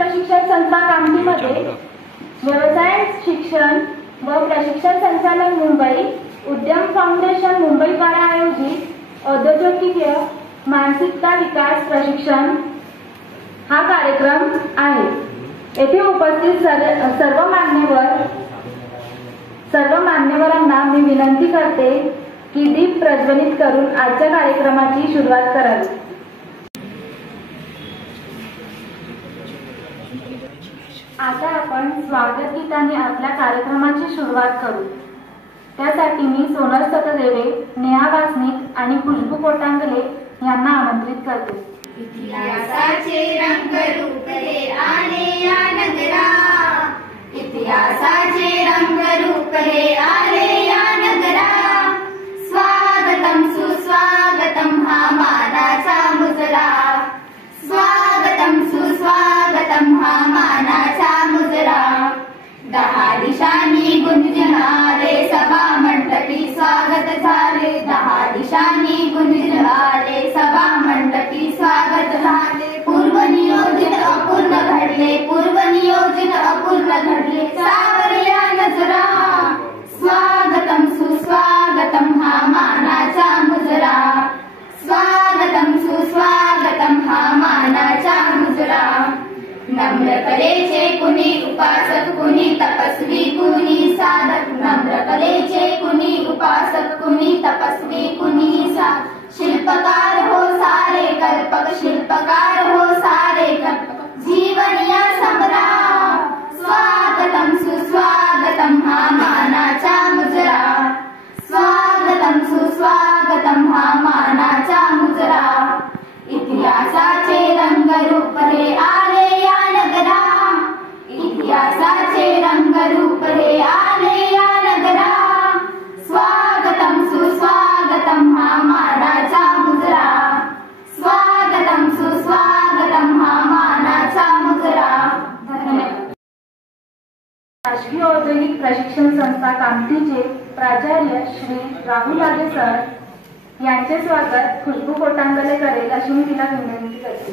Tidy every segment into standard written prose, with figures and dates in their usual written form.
प्रशिक्षण संस्था कामठीमध्ये व्यवसाय शिक्षण व प्रशिक्षण संचालन मुंबई, उद्यम फाउंडेशन मुंबई द्वारा आयोजित औद्योगिकीय मानसिकता विकास प्रशिक्षण हा कार्यक्रम आहे। येथे उपस्थित सर्व मान्यवरांना मी विनंती करते की दीप प्रज्वलित करून आजच्या कार्यक्रमाची सुरुवात करावी। आता आपण स्वागत गीताने आपल्या कार्यक्रमाची सुरुवात करू। त्यासाठी मी सोनल सतदेवे, नेहा वासनिक आणि खुशबू कोटांगले यांना आमंत्रित करते। इतिहासाचे रंग रूपले आले या नगरा, इतिहासाचे रंग रूपले आले या नगरा। स्वागतम सुस्वागतम हा मानाचा मुजरा, स्वागतम सुस्वागतम हा मानाचा मुजरा। 10 दिशांनी गुंजणारे सभा मंडपी स्वागत झाले, 10 दिशांनी गुंजणारे सभा मंडपी स्वागत झाले। पूर्वनियोजित अपूर्ण घडले, पूर्वनियोजित अपूर्ण घडले, सावरल्या नजरा। स्वागतम सुस्वागतम हा मानाचा मुजरा, स्वागतम सुस्वागतम हा मानाचा मुजरा। नम्र कलेचे कुणी उपासक, कुणी तपस्वी, कुणी साधक। नम्र कलेचे कुणी उपासक, कुणी तपस्वी, कुणी साधक। शिल्पकार हो सारे कल्पक, शिल्पकार हो सारे कल्पक, जीवन या समरा। स्वागतम सुस्वागतम हा मानाचा मुजरा, स्वागतम सुस्वागतम हा मानाचा मुजरा। इतिहासाचे रंग रूपले आले या नगरा, इतिहासाचे रंग रूपले आले या नगरा। स्वागतम सुस्वागतम हा मानाचा मुजरा, स्वागतम सुस्वागतम हा मानाचा मुजरा। धन्यवाद। राष्ट्रीय औद्योगिक प्रशिक्षण संस्था कामठीचे प्राचार्य श्री राहुल आगे सर यांचे स्वागत खुशबू कोटांगले करेल अशी मी तिला विनंती करते।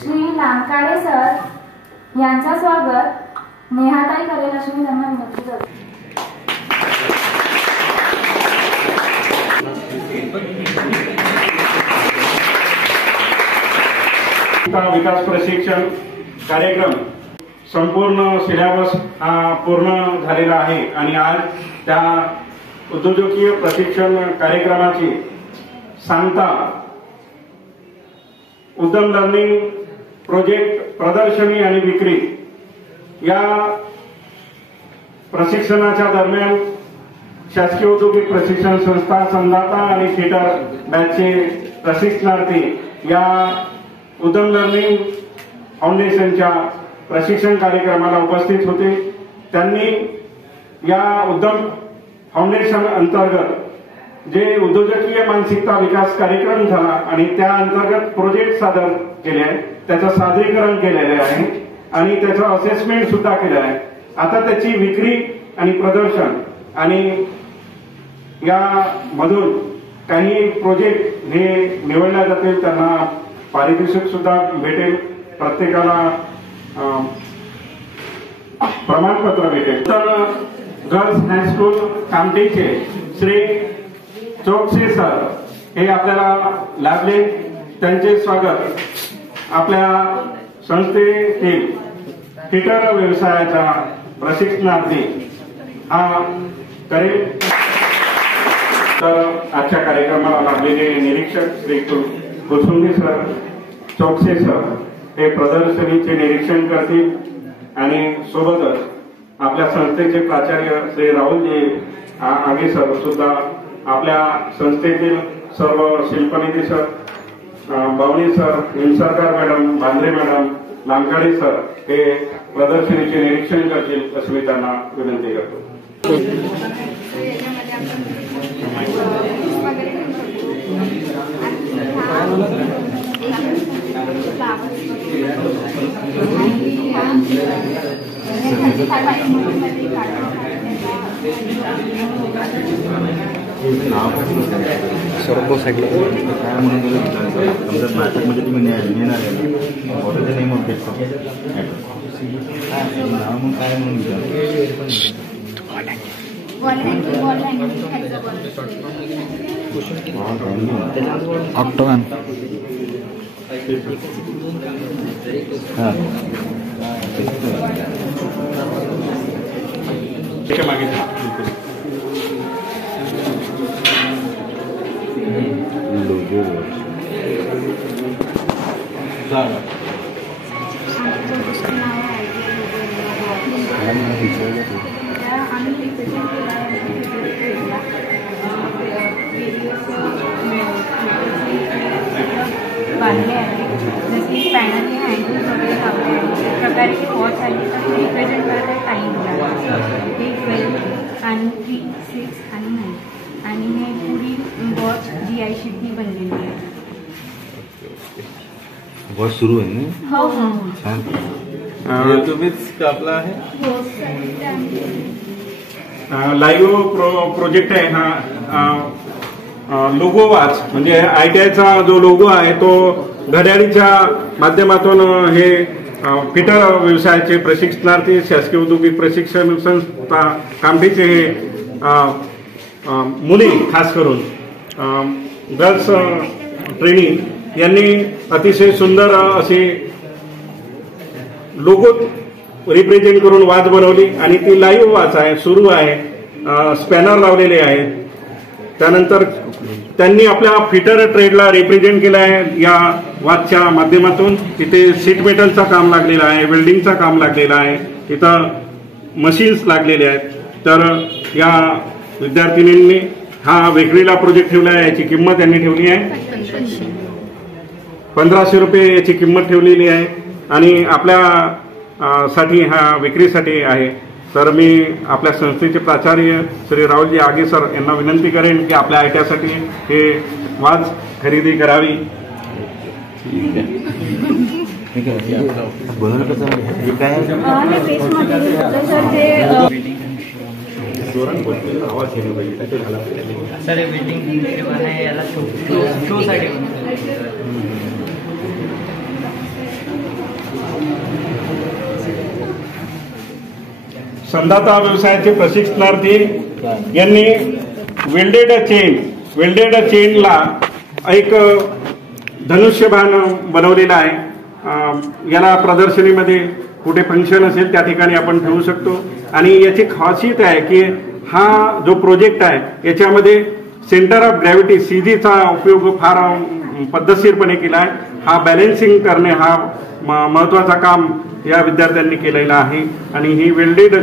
श्री लांकाडे सर यांचा स्वागत नेहाताई करेल अशी मी त्यांना विनंती करते। विकास प्रशिक्षण कार्यक्रम संपूर्ण सिलेबस पूर्ण झालेला आहे आणि आज त्या उद्योजकीय प्रशिक्षण कार्यक्रमाची सांगता उद्यम लर्निंग प्रोजेक्ट प्रदर्शनी आणि विक्री या प्रशिक्षणाच्या दरम्यान शासकीय औद्योगिक प्रशिक्षण संस्था संदाता आणि थिएटर बॅचचे प्रशिक्षणार्थी या उद्यम लर्निंग फाउंडेशनच्या प्रशिक्षण कार्यक्रमाला उपस्थित होते। त्यांनी या उद्यम फाउंडेशन अंतर्गत जे उद्योजकीय मानसिकता विकास कार्यक्रम झाला आणि त्या अंतर्गत प्रोजेक्ट सादर केले आहे, त्याचं सादरीकरण केलेले आहे आणि त्याचं असेसमेंट सुद्धा केलं आहे। आता त्याची विक्री आणि प्रदर्शन आणि या मधून काही प्रोजेक्ट हे निवडले जातील, त्यांना पारितोषिक सुद्धा भेटेल, प्रत्येकाला प्रमाणपत्र भेटेल। तर गर्ल्स हायस्कूल कामठीचे श्री चोक्से सर हे आपल्याला लाभले, त्यांचे स्वागत आपल्या संस्थेतील थिएटर व्यवसायाचा प्रशिक्षणार्थी हा करेल। तर आजच्या कार्यक्रमाला लाभलेले निरीक्षक श्री कुसुंबी सर, चोक्से सर हे प्रदर्शनीचे निरीक्षण करतील आणि सोबतच आपल्या संस्थेचे प्राचार्य श्री राहुलजी आगे सर सुद्धा आपल्या संस्थेतील सर्व Shilpanidhi sir, Bawani sir, Himsarkar madam, Bandre madam, Lankade sir हे प्रदर्शनीचे निरीक्षण करतील अशी मी त्यांना विनंती करतो। सर्व साईडला काय म्हणून समजा नाटकमध्ये तुम्ही नेणार आहे what is the name of this नाव मग काय म्हणून ऑक्टोगन हां मागे लोगो बांधले आहे जसे पॅनल हे हँडल्स वगैरे लावले आहे एक प्रकारची वॉच आहे तर ते रिप्रेझेंट करत आहे टाईमला हे 12 आणि 3, 6 आणि 9 आणि हे पुरी वॉच GI शीटनी बनलेली आहे. वॉच सुरू आहे ना हो हो छान तुम्हीच कापला आहे लाईव्ह प्रोजेक्ट आहे हा लोगो वाच म्हणजे ITIचा जो लोगो आहे तो घड्याळीच्या माध्यमातून हे फिटर व्यवसायाचे प्रशिक्षणार्थी शासकीय औद्योगिक प्रशिक्षण संस्था कामठीचे हे मुली खास करून गर्ल्स ट्रेनिंग यांनी अतिशय सुंदर अशी लोगो रिप्रेझेंट करून वाच बनवली आणि ती लाईव्ह वाच आहे सुरू आहे स्पॅनर लावलेले आहेत. त्यानंतर त्यांनी आपल्या फिटर ट्रेडला रिप्रेझेंट केलं आहे या वाचच्या माध्यमातून. तिथे सीट मेटलचं काम लागलेलं आहे वेल्डिंगचं काम लागलेलं आहे तिथं मशीन्स लागलेले आहेत. तर या विद्यार्थिनींनी हा विक्रीला प्रोजेक्ट ठेवला आहे याची किंमत त्यांनी ठेवली आहे 1500 रुपये याची किंमत ठेवलेली आहे आणि आपल्या साठी हा विक्रीसाठी आहे. तर मी आपल्या संस्थेचे प्राचार्य श्री राहुलजी आगे सर यांना विनंती करेन की आपल्या ITIसाठी हे वाच खरेदी करावी. बनवलं कसं हे काय हे पेस्ट मटेरियल होतं सर ते आवाज येईल पाहिजे झाला सर हे बिल्डिंग आहे याला शो साठी संधाता व्यवसायाचे प्रशिक्षणार्थी यांनी वेल्डेड चेनला एक धनुष्यबाण बनवलेला आहे. याला प्रदर्शनीमध्ये कुठे फंक्शन असेल त्या ठिकाणी आपण ठेवू शकतो आणि याची खासियत आहे की हा जो प्रोजेक्ट आहे याच्यामध्ये सेंटर ऑफ ग्रॅव्हिटी CGचा उपयोग फार पद्धतशीरपणे केला आहे. हा बॅलेन्सिंग करणे हा महत्वाचा काम या विद्यार्थ्यांनी केलेला आहे आणि ही वेल्डेड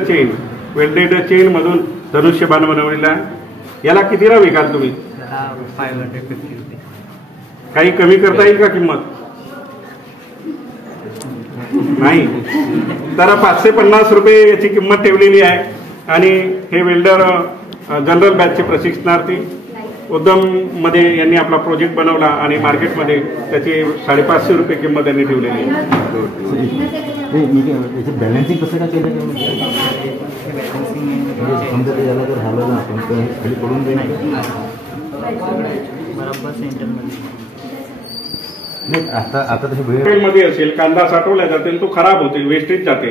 चेन मधून धनुष्यबाण बनवलेला आहे. याला कितीला विकाल तुम्ही? 550 रुपये. काही कमी करता येईल का किंमत? नाही. तर 550 रुपये याची किंमत ठेवलेली आहे आणि हे वेल्डर जनरल बॅचचे प्रशिक्षणार्थी उद्यम मध्ये यांनी आपला प्रोजेक्ट बनवला आणि मार्केटमध्ये त्याची 550 रुपये किंमत त्यांनी ठेवलेली आहे. बॅलन्सिंग कसं काय केलं समजा ते याला जर हलवलं आपण तर खाली पडून जाईल बरोबर सेंटरमध्ये नाही. आता तसे मध्ये असेल कांदा साठवला जाते तो खराब होते वेस्टेज जाते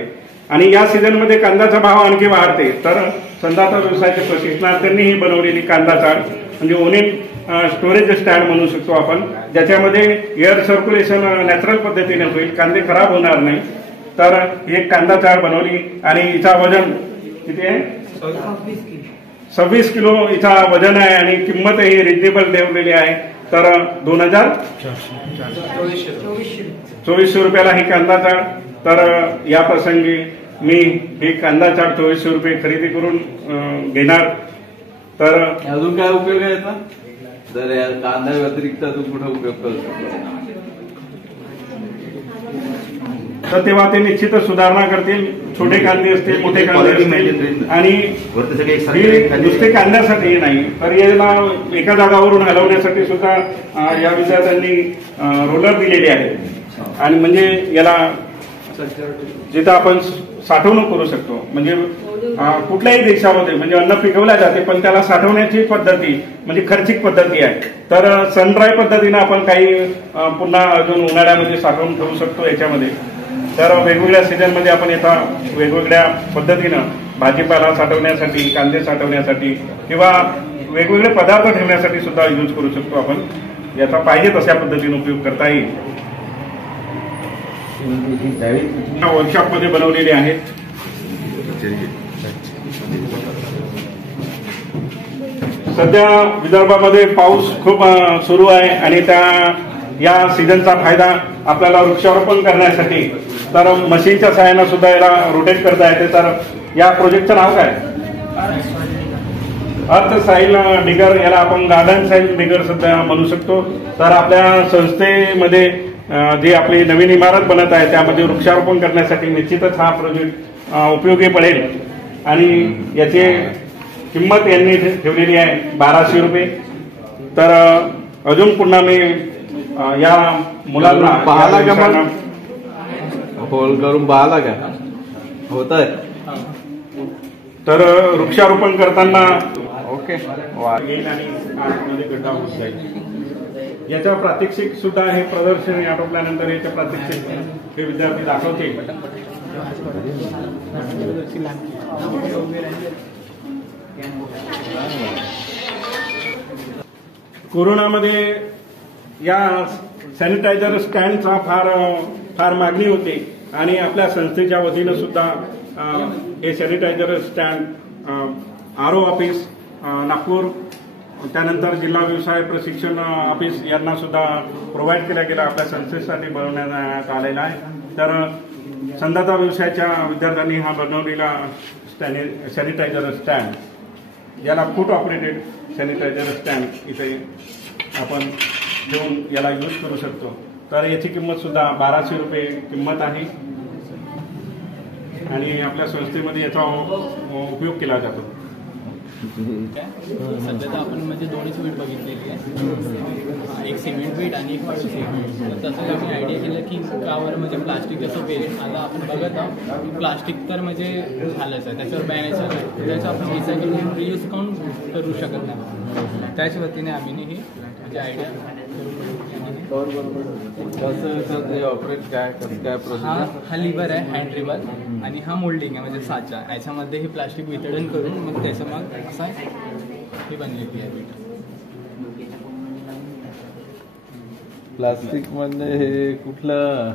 आणि या सीझन मध्ये कांद्याचा भाव आणखी वाढते. तर संधाता व्यवसायाच्या प्रशिक्षणार्थ्यांनी ही बनवलेली कांदा चाळ म्हणजे ओनियन स्टोरेज स्टँड म्हणू शकतो आपण ज्याच्यामध्ये एअर सर्क्युलेशन नॅचरल पद्धतीने होईल कांदे खराब होणार नाही. तर एक कांदा चाळ बनवली आणि हिचा वजन किती आहे? 26 किलो हिचा वजन आहे आणि किंमत ही रिजनेबल ठेवलेली आहे. तर 2400 रुपयाला ही कांदा चाळ. तर या प्रसंगी मी ही कांदा चाळ 2400 रुपये खरेदी करून घेणार. तर अजून काय उपयोग आहे याचा? जर या कांदा व्यतिरिक्त अजून कुठे उपयोग करू शकतो? तर तेव्हा ते निश्चितच सुधारणा करतील. छोटे कांदे असतील मोठे कांदे असतील आणि नुसते कांद्यासाठी नाही तर याला एका जागावरून हलवण्यासाठी सुद्धा या विद्यार्थ्यांनी रोलर दिलेले आहेत आणि म्हणजे याला जिथं आपण साठवणूक करू शकतो. म्हणजे कुठल्याही देशामध्ये म्हणजे अन्न पिकवल्या जाते, पण त्याला साठवण्याची पद्धती म्हणजे खर्चिक पद्धती आहे. तर सनड्राय पद्धतीने आपण काही पुन्हा अजून उन्हाळ्यामध्ये साठवून ठेवू शकतो याच्यामध्ये. तर वेगवेगळ्या सीझनमध्ये आपण येथा वेगवेगळ्या पद्धतीनं भाजीपाला साठवण्यासाठी, कांदे साठवण्यासाठी किंवा वेगवेगळे पदार्थ ठेवण्यासाठी सुद्धा यूज करू शकतो आपण. याचा पाहिजे तशा पद्धतीने उपयोग करता येईल. वर्कशॉपमध्ये बनवलेले आहेत. सध्या विदर्भामध्ये पाऊस खूप सुरू आहे आणि या सीझनचा फायदा आपल्याला वृक्षारोपण करण्यासाठी तर मशीनच्या सहाय्याने सुद्धा याला रोटेट करता येते. तर या प्रोजेक्टचं नाव काय? अर्थ साईल डिगर. याला आपण गार्डन साईल डिगर सुद्धा म्हणू शकतो. तर आपल्या संस्थेमध्ये जी आपली नवीन इमारत बनत आहे त्यामध्ये वृक्षारोपण करण्यासाठी निश्चितच हा प्रोजेक्ट उपयोगी पडेल. आणि याची किंमत यांनी ठेवलेली आहे 1200 रुपये. तर अजून पुन्हा मी या मुलांना पाहला का मग होल करून पाहला का होत आहे. तर वृक्षारोपण करताना ओके गड्डा होत जाईल. याच्या प्रात्यक्षिक सुद्धा हे प्रदर्शन आटोपल्यानंतर याच्या प्रात्यक्षिक हे विद्यार्थी दाखवतील. कोरोनामध्ये या सॅनिटायझर स्टँडचा फार मागणी होती आणि आपल्या संस्थेच्या वतीनं सुद्धा हे sanitizer stand RO office Nagpur, त्यानंतर जिल्हा व्यवसाय प्रशिक्षण ऑफिस यांना सुद्धा प्रोव्हाइड केला गेला. आपल्या संस्थेसाठी बनवण्यात आलेला आहे. तर संदाता व्यवसायाच्या विद्यार्थ्यांनी हा बनवलेला सॅनिटायझर स्टँड, याला फूट ऑपरेटेड सॅनिटायझर स्टँड इथे आपण घेऊन याला यूज करू शकतो. तर याची किंमत सुद्धा 1200 रुपये किंमत आहे आणि आपल्या संस्थेमध्ये याचा उपयोग केला जातो. सध्या तर आपण म्हणजे दोन्हीच वीट बघितलेली आहे, एक सिमेंट वीट आणि एक वाळू सिमेंट. तसंच आपण आयडिया केलं की कावर म्हणजे प्लास्टिक कसं वेस्ट आता आपण बघत आहोत. प्लास्टिक तर म्हणजे झालंच आहे, त्याच्यावर बॅनायचं आहे, त्याचं आपण रिसायकल करून रियूज काऊन करू शकत नाही. त्याच्या वतीने आम्ही ही म्हणजे आयडिया ऑपरेट काय प्रोसेस. हा लिव्हर आहे, हँड लिव्हर, आणि हा मोल्डिंग आहे म्हणजे साचा. याच्यामध्ये हे प्लास्टिक वितरण करून मग त्याचं मग असा ही बनलेली आहे वीट. प्लास्टिक म्हणजे हे कुठलं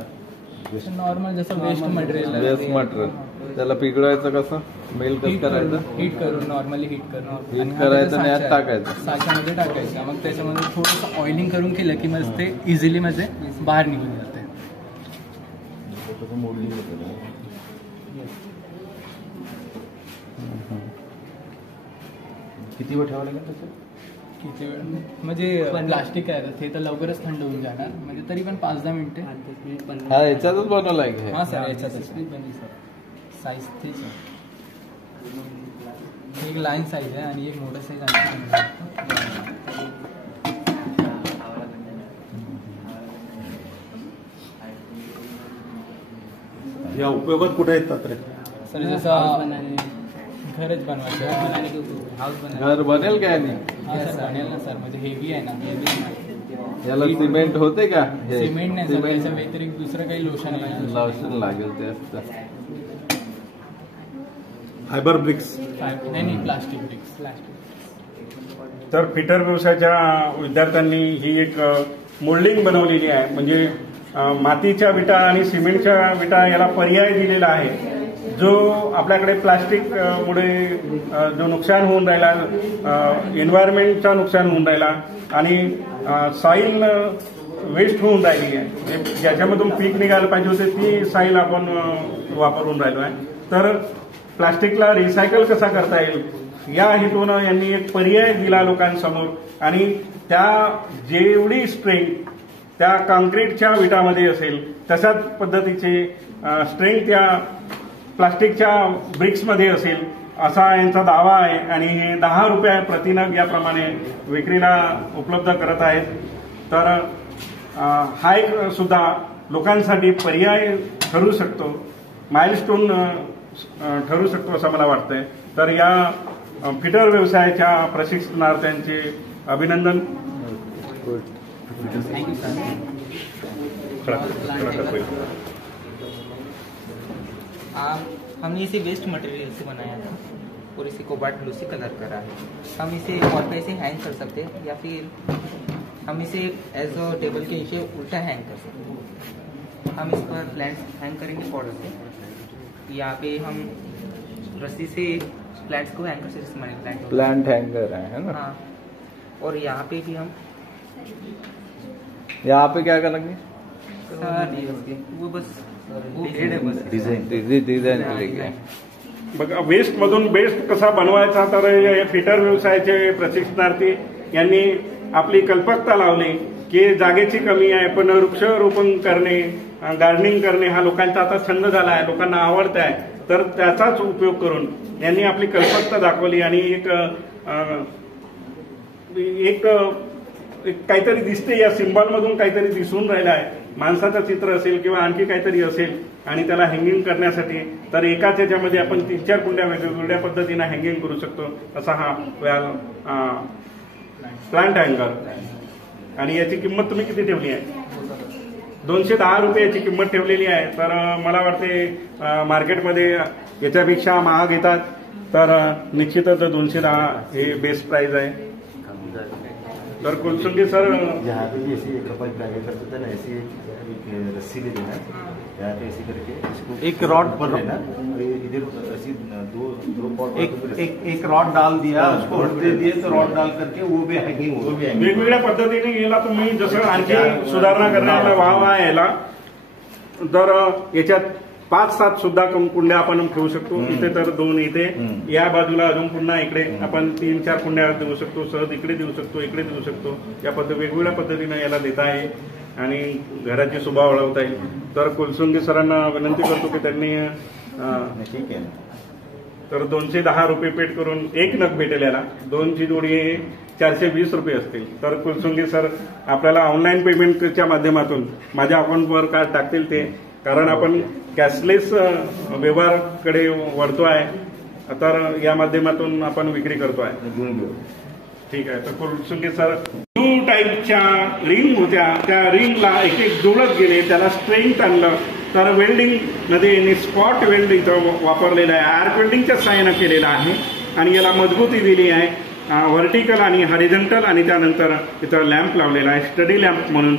नॉर्मल जसं वेस्ट मटेरियल. वेस्ट मटेरियल त्याला पिघळायचं कसं, मेल कसं करायचं? हीट करून, नॉर्मली हीट करून हीट करायचं आणि यात टाकायचं, साच्यामध्ये टाकायचं. मग त्याच्यामध्ये थोडंसं ऑइलिंग करून केलं की मग ते इझिली म्हणजे बाहेर निघून जाते. किती वेळ ठेवावं लागेल त्याचं? किती वेळ म्हणजे प्लास्टिक आहे ते तर लवकरच थंड होऊन जाणार, म्हणजे तरी पण 5-10 मिनिटे. हा याच्यातच बनवला आहे. हां सर, याच्यातच साईज तेच आहे. एक लहान साईज आहे आणि एक मोठा साईज आहे. या उपयोगात कुठे येतात रे सर? जसं घरच बनवायचं, घर बनेल काय नाही? हां सर बनेल ना सर, म्हणजे हेवी आहे ना. याला सिमेंट होते का? सिमेंट नाही सर, त्याच्या व्यतिरिक्त दुसरं काही लोशन आहे. लोशन लागेल ते असतं. फायबर ब्रिक्स नाही, प्लास्टिक ब्रिक्स. तर फिटर व्यवसायाच्या विद्यार्थ्यांनी ही एक मोल्डिंग बनवलेली आहे. म्हणजे मातीच्या विटा आणि सिमेंटच्या विटा याला पर्याय दिलेला आहे. जो आपल्याकडे प्लास्टिक मुळे जो नुकसान होऊन राहिला, एन्व्हायरमेंटचा नुकसान होऊन राहिला आणि सॉईल वेस्ट होऊन राहिली आहे, ज्याच्यामधून पीक निघायला पाहिजे होते ती सॉईल आपण वापरून राहिलो आहे. तर प्लास्टिकला रिसायकल कसा करता येईल या हेतूनं यांनी एक पर्याय दिला लोकांसमोर. आणि त्या जेवढी स्ट्रेंथ त्या कॉन्क्रीटच्या विटामध्ये असेल तशाच पद्धतीचे स्ट्रेंथ त्या प्लास्टिकच्या ब्रिक्समध्ये असेल असा यांचा दावा आहे. आणि हे 10 रुपये प्रतिनग याप्रमाणे विक्रीला उपलब्ध करत आहेत. तर हा एक सुद्धा लोकांसाठी पर्याय ठरू शकतो. माइलस्टोन ठरू शकतो असं मला वाटतंय. तर या फिटर व्यवसायाच्या प्रशिक्षणार्थ्यांचे अभिनंदन. हमने इसे वेस्ट मटेरियल से बनाया था और इसे कोबाल्ट ब्लू से कलर करा है. हम इसे वॉल पे ऐसे हैंग कर सकते हैं या फिर हम इसे एज अ टेबल के नीचे उल्टा हैंग कर सकते हैं. हम इस पर प्लांट्स हैंग करेंगे बॉर्डर से. यहाँ पे हम रस्सी से प्लांट्स को हैंग कर सकते हैं. मनी प्लांट हैंगर है ना. हाँ, और यहाँ पे भी हम यहाँ पे क्या करेंगे? वो बस वो हेड है बस डिझाईन केली. बघा, वेस्ट मधून बेस्ट कसा बनवायचा, तर या फिटर व्यवसायाचे प्रशिक्षणार्थी यांनी आपली कल्पकता लावली की जागेची कमी आहे, पण वृक्षारोपण करणे, गार्डनिंग करणे हा लोकांचा आता छंद झाला आहे, लोकांना आवडत आहे. तर त्याचाच उपयोग करून यांनी आपली कल्पकता दाखवली आणि एक काहीतरी दिसते, या सिम्बॉलमधून काहीतरी दिसून राहिलं आहे. माणसाचं चित्र असेल किंवा आणखी काहीतरी असेल आणि त्याला हँगिंग करण्यासाठी तर एकाच याच्यामध्ये आपण 3-4 कुंड्या वेगवेगळ्या पद्धतीने हँगिंग करू शकतो. असा हा प्लांट हँगर. आणि याची किंमत तुम्ही किती ठेवली आहे? 210 रुपये याची किंमत ठेवलेली आहे. तर मला वाटते मार्केटमध्ये याच्यापेक्षा महाग येतात. तर निश्चितच 210 हे बेस्ट प्राइस आहे. तर कुलसुंगी सर, जहाँ पे भी ऐसे कपल बैगे करते थे ना, ऐसे एक रस्सी ले लेना, यहाँ पे ऐसे करके इसको एक रॉड पर लेना, इधर ऐसी दो पॉट एक रॉड डाल दिया, उसको उल्टे दिए तो रॉड डाल करके वो भी हैंगिंग हो. वेगवेगळ्या पद्धतीने याला तुम्ही जसं आणखी सुधारणा करण्याला वाव आहे याला. तर याच्यात 5-7 सुद्धा कुंड्या आपण ठेवू शकतो. इथे तर 2, इथे या बाजूला अजून पुन्हा इकडे आपण 3-4 कुंड्या देऊ शकतो. सहज इकडे देऊ शकतो, इकडे देऊ शकतो. या वेगवेगळ्या पद्धतीने याला देता येईल आणि घराची शोभा वाढवता येईल. तर कुलसुंगी सरांना विनंती करतो की त्यांनी ठीक आहे. तर 210 रुपये पेड करून 1 नग भेटेल याला. 2ची जोडी 420 रुपये असतील. तर कुलसुंगी सर आपल्याला ऑनलाईन पेमेंटच्या माध्यमातून माझ्या अकाउंटवर काय टाकतील ते, कारण आपण कॅशलेस व्यवहाराकडे वळतो आहे. तर या माध्यमातून आपण विक्री करतो आहे. ठीक आहे. तर कुलसुंगी सर, न्यू टाईपच्या रिंग होत्या, त्या रिंगला एक जुळत गेले, त्याला स्ट्रेंथ आणलं. तर वेल्डिंग मध्ये स्पॉट वेल्ड इथं वापरलेलं आहे, आर्क वेल्डिंगच्या सहाय्यानं केलेलं आहे आणि याला मजबूती दिली आहे, व्हर्टिकल आणि हॉरिझॉन्टल. आणि त्यानंतर इथं लॅम्प लावलेला आहे, स्टडी लॅम्प म्हणून.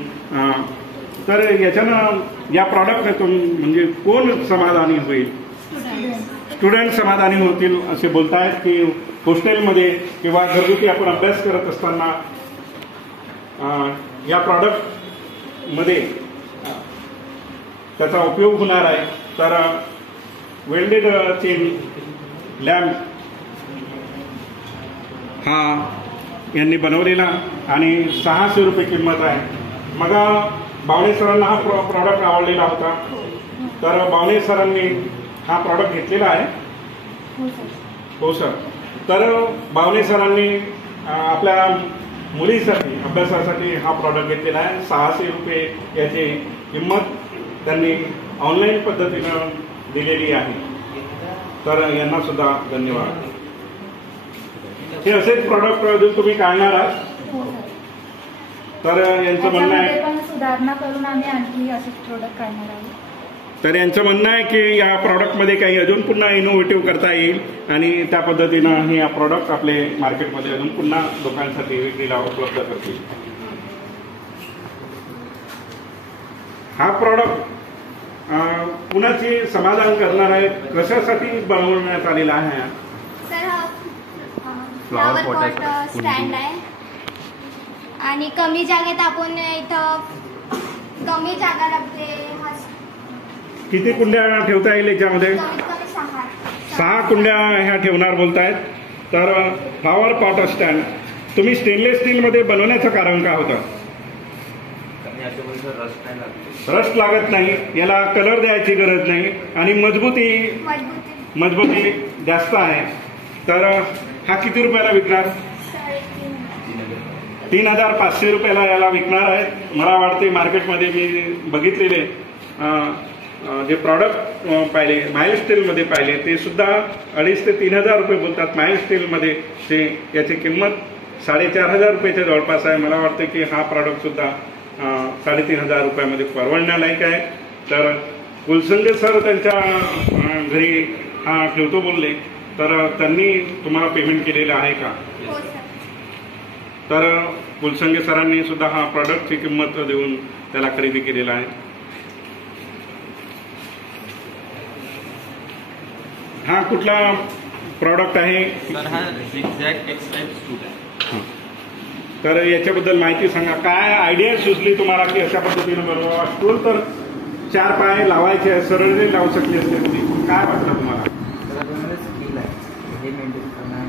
तर याच्यानं या प्रॉडक्टने म्हणजे कोण समाधानी होईल? स्टुडंट समाधानी होतील असे बोलतायत की हॉस्टेलमध्ये किंवा घरगुती आपण अभ्यास करत असताना या प्रॉडक्टमध्ये त्याचा उपयोग होणार आहे. तर वेल्डेड चेन लॅम्प हा यांनी बनवलेला आणि 600 रुपये किंमत आहे. मग बावणे सरांना हा प्रॉडक्ट आवडलेला होता. तर बावणे सरांनी हा प्रॉडक्ट घेतलेला आहे. हो सर. तर बावणे सरांनी आपल्या मुलीसाठी अभ्यासासाठी हा प्रॉडक्ट घेतलेला आहे. 600 रुपये याची किंमत त्यांनी ऑनलाईन पद्धतीनं दिलेली आहे. तर यांना सुद्धा धन्यवाद. हे असेच प्रॉडक्ट अजून तुम्ही काढणार आहात. तर यांचं म्हणणं आहे पण सुधारणा करून आम्ही आणखी असेच प्रोडक्ट काढणार आहोत. तर यांचं म्हणणं आहे की या प्रॉडक्टमध्ये काही अजून पुन्हा इनोव्हेटिव्ह करता येईल आणि त्या पद्धतीनं हे प्रॉडक्ट आपले मार्केटमध्ये अजून पुन्हा लोकांसाठी विक्रीला उपलब्ध करतील. हा प्रॉडक्ट कुणाची समाधान करणार आहे, कशासाठी बनवण्यात आलेला आहे? सर फ्लॉवर पॉट स्टँड आहे आणि कमी जागेत आपण इथं कमी जागा लागते. किती कुंड्या ठेवता येईल याच्यामध्ये? कमीत कमी 6 कुंड्या ह्या ठेवणार बोलतायत. तर फ्लॉवर पॉट स्टँड तुम्ही स्टेनलेस स्टीलमध्ये बनवण्याचं कारण काय होतं? रस्ट लागत नाही, याला कलर द्यायची गरज नाही आणि मजबूती जास्त आहे. तर हा किती रुपयाला विकणार? 3500 रुपयाला याला विकणार आहे. मला वाटते मार्केटमध्ये मी बघितलेले जे प्रॉडक्ट पाहिले माइल स्टीलमध्ये पाहिले ते सुद्धा 2,500 ते 3,000 रुपये बोलतात. माइल स्टीलमध्ये ते याची किंमत 4,500 रुपयाच्या जवळपास आहे. मला वाटतं की हा प्रॉडक्ट सुद्धा 3,500 रुपयामध्ये परवडण्यालायक आहे. तर कुलसंगे सर त्यांच्या घरी हा ठेवतो बोलले, तर त्यांनी तुम्हाला पेमेंट केलेलं आहे का? हो सर. तर कुलसंगे सरांनी सुद्धा हा प्रॉडक्टची किंमत देऊन त्याला खरेदी केलेला आहे. हा कुठला प्रॉडक्ट आहे? सर हा झिगझॅग एक्स-टाईप स्टूल आहे. तर याच्याबद्दल माहिती सांगा. काय आयडिया सुचली तुम्हाला की अशा पद्धतीने बनवा स्टूल? तर 4 पाय लावायचे सरळ लावू शकले असते, काय वाटलं तुम्हाला? स्किल आहे हे मेंटेन करणं.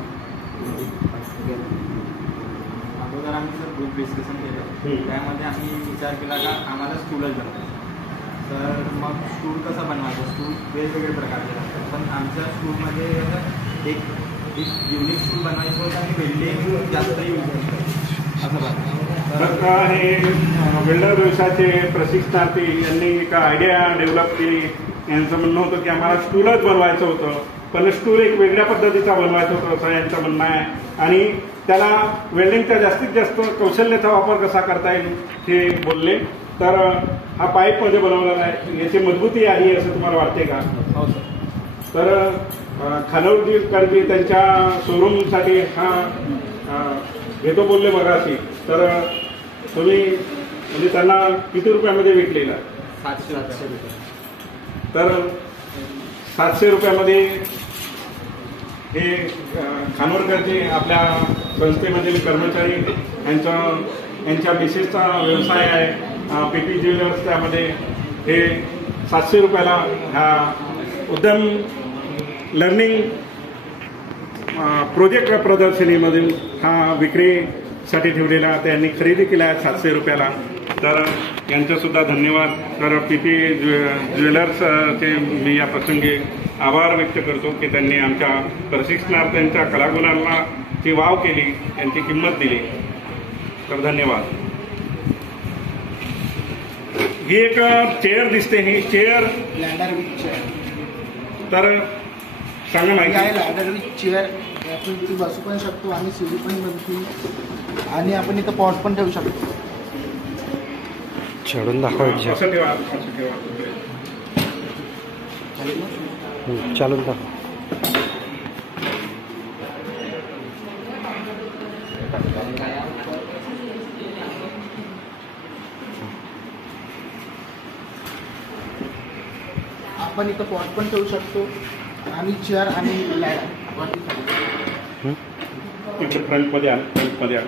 अगोदर आम्ही सर ग्रुप डिस्कशन केलं, त्यामध्ये आम्ही विचार केला का आम्हाला स्टूलच बनवायचं. तर मग स्टूल कसं बनवायचं? स्टूल वेगवेगळे प्रकारचे असतात, पण आमच्या स्टूलमध्ये एक युनिक स्टूल बनायचं होतं आणि वेल्डिंग जास्त यूज होतं असं तर का हे वेल्डर व्यवसायाचे प्रशिक्षणार्थी यांनी एक आयडिया डेव्हलप केली. यांचं म्हणणं होतं की आम्हाला स्टूलच बनवायचं होतं, पण स्टूल एक वेगळ्या पद्धतीचा बनवायचा होता असं यांचं म्हणणं आहे. आणि त्याला वेल्डिंगचा जास्तीत जास्त कौशल्याचा वापर कसा करता येईल हे बोलले. तर हा पाईपमध्ये बनवलेला आहे, याची मजबूती आली असं तुम्हाला वाटते का? हो सर. तर खानोळकरजी त्यांच्या शोरूमसाठी हा घेतो बोलले मगाशी. तर तुम्ही म्हणजे त्यांना किती रुपयामध्ये विकलेला? 700 रुपये. तर 700 रुपयामध्ये हे खानोळकरजी आपल्या संस्थेमधील कर्मचारी यांच्या मिसेसचा व्यवसाय आहे PP ज्वेलर्स. त्यामध्ये हे 700 रुपयाला ह्या उद्यम लर्निंग प्रोजेक्ट प्रदर्शनीमधील हा विक्रीसाठी ठेवलेला त्यांनी खरेदी केला आहे 700 रुपयाला. तर यांचंसुद्धा धन्यवाद. तर PP ज्वेलर्सचे मी या प्रसंगी आभार व्यक्त करतो की त्यांनी आमच्या प्रशिक्षणार्थ्यांच्या कलागुणांना ची वाव केली, त्यांची किंमत दिली. तर धन्यवाद. ही एक चेअर दिसते, ही चेअर लॅडर विथ चेअर. तर सांगा माहिती. आहे लॅडर विथ चेअर. आपण इथे बसू पण शकतो आणि सीडी पण बनतो आणि आपण इथं पॉट पण ठेवू शकतो. चढून दाखवायचे. असं ठेवा, असं ठेवा. चालून दाखव. आपण इथं पॉट पण ठेवू शकतो आणि चेअर आणि लॅडर. फ्रंटमध्ये आण, फ्रंटमध्ये आण.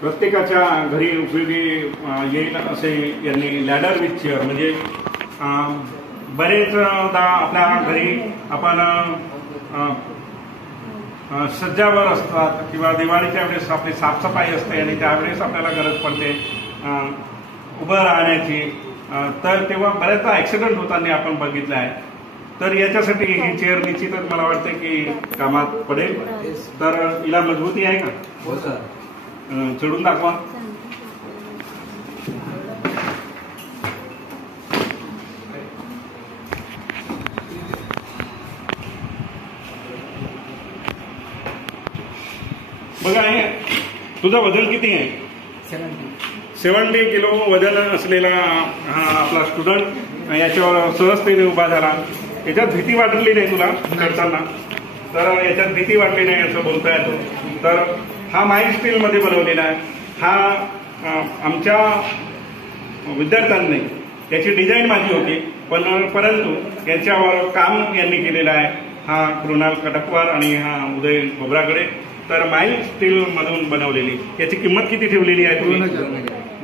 प्रत्येकाच्या घरी उपयोगी येईल असे यांनी लॅडर विथ चेअर म्हणजे बरेचदा आपल्या घरी आपण सज्जावर असतात किंवा दिवाळीच्या वेळेस आपली साफसफाई असते आणि त्यावेळेस आपल्याला गरज पडते उभं राहण्याची. तर तेव्हा बऱ्याचदा ॲक्सिडेंट होताना आपण बघितलं आहे. तर याच्यासाठी ही चेअर निश्चितच मला वाटते की कामात पडेल. तर हिला मजबूती आहे का? हो सर. चढून दाखवा. बघा हे तुझं वजन किती आहे? 70 किलो वजन असलेला हा आपला स्टुडंट याच्यावर सहजतेने उभा झाला. याच्यात भीती वाटली नाही तुला करताना? तर याच्यात भीती वाटली नाही असं बोलता येतो. तर हा माइल स्टीलमध्ये बनवलेला आहे. हा आमच्या विद्यार्थ्यांनी याची डिझाईन माझी होती, परंतु याच्यावर काम यांनी केलेलं आहे. हा कृणाल कटकवार आणि हा उदय खोबरागडे. तर माइल स्टीलमधून बनवलेली याची किंमत किती ठेवलेली आहे तुम्ही?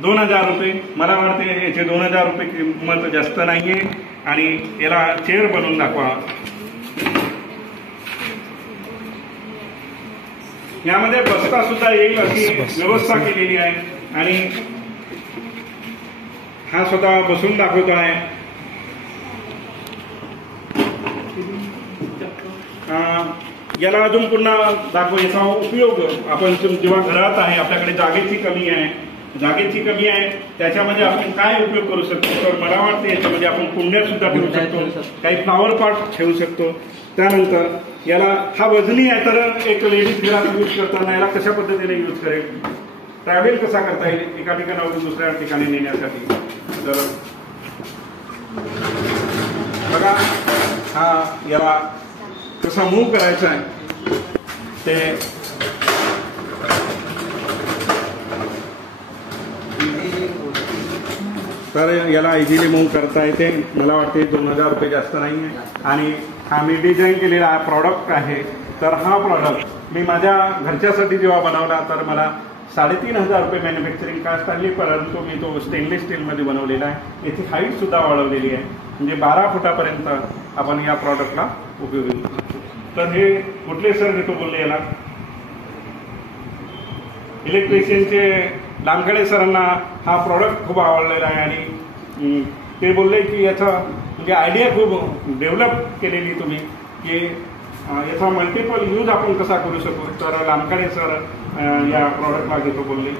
2,000 रुपये. मला वाटते याचे 2,000 रुपये किंमत जास्त नाहीये. आणि याला चेअर बनवून दाखवा. यामध्ये बसता सुद्धा येईल अशी व्यवस्था केलेली आहे. आणि हा स्वतः बसून दाखवतो आहे. याला अजून पुन्हा दाखव. याचा उपयोग आपण जेव्हा घरात आहे, आपल्याकडे जागेची कमी आहे, त्याच्यामध्ये आपण काय उपयोग करू शकतो. तर मला वाटतं याच्यामध्ये आपण कुंड्या सुद्धा ठेवू शकतो, काही फ्लॉवर पॉट ठेवू शकतो. त्यानंतर याला हा वजनी आहे, तर एक लेडीज घरात यूज करताना याला कशा पद्धतीने यूज करेल, ट्रॅव्हल कसा करता येईल एका ठिकाणावरून दुसऱ्या ठिकाणी नेण्यासाठी. तर बघा हा याला कसा मूव्ह करायचा आहे ते तर याला इझिली मूव्ह करता येते. मला वाटते 2000 रुपये जास्त नाही आहे. आणि हा मी डिझाईन केलेला हा प्रॉडक्ट आहे. तर हा प्रॉडक्ट मी माझ्या घरच्यासाठी जेव्हा बनवला तर मला 3500 रुपये मॅन्युफॅक्चरिंग कास्ट आली, परंतु मी तो स्टेनलेस स्टीलमध्ये बनवलेला आहे. याची हाईट सुद्धा वाढवलेली आहे, म्हणजे 12 फुटापर्यंत आपण या प्रॉडक्टला उपयोगी करू शकतो. तर हे कुठले सर घेतो बोलले याला इलेक्ट्रिशियनचे लामखडे सरांना हा प्रॉडक्ट खूप आवडलेला आहे. आणि ते बोलले की याचा म्हणजे आयडिया खूप डेव्हलप केलेली तुम्ही की याचा मल्टिपल यूज आपण कसा करू शकू. तर लामखडे सर या प्रॉडक्टला घेतो बोलले.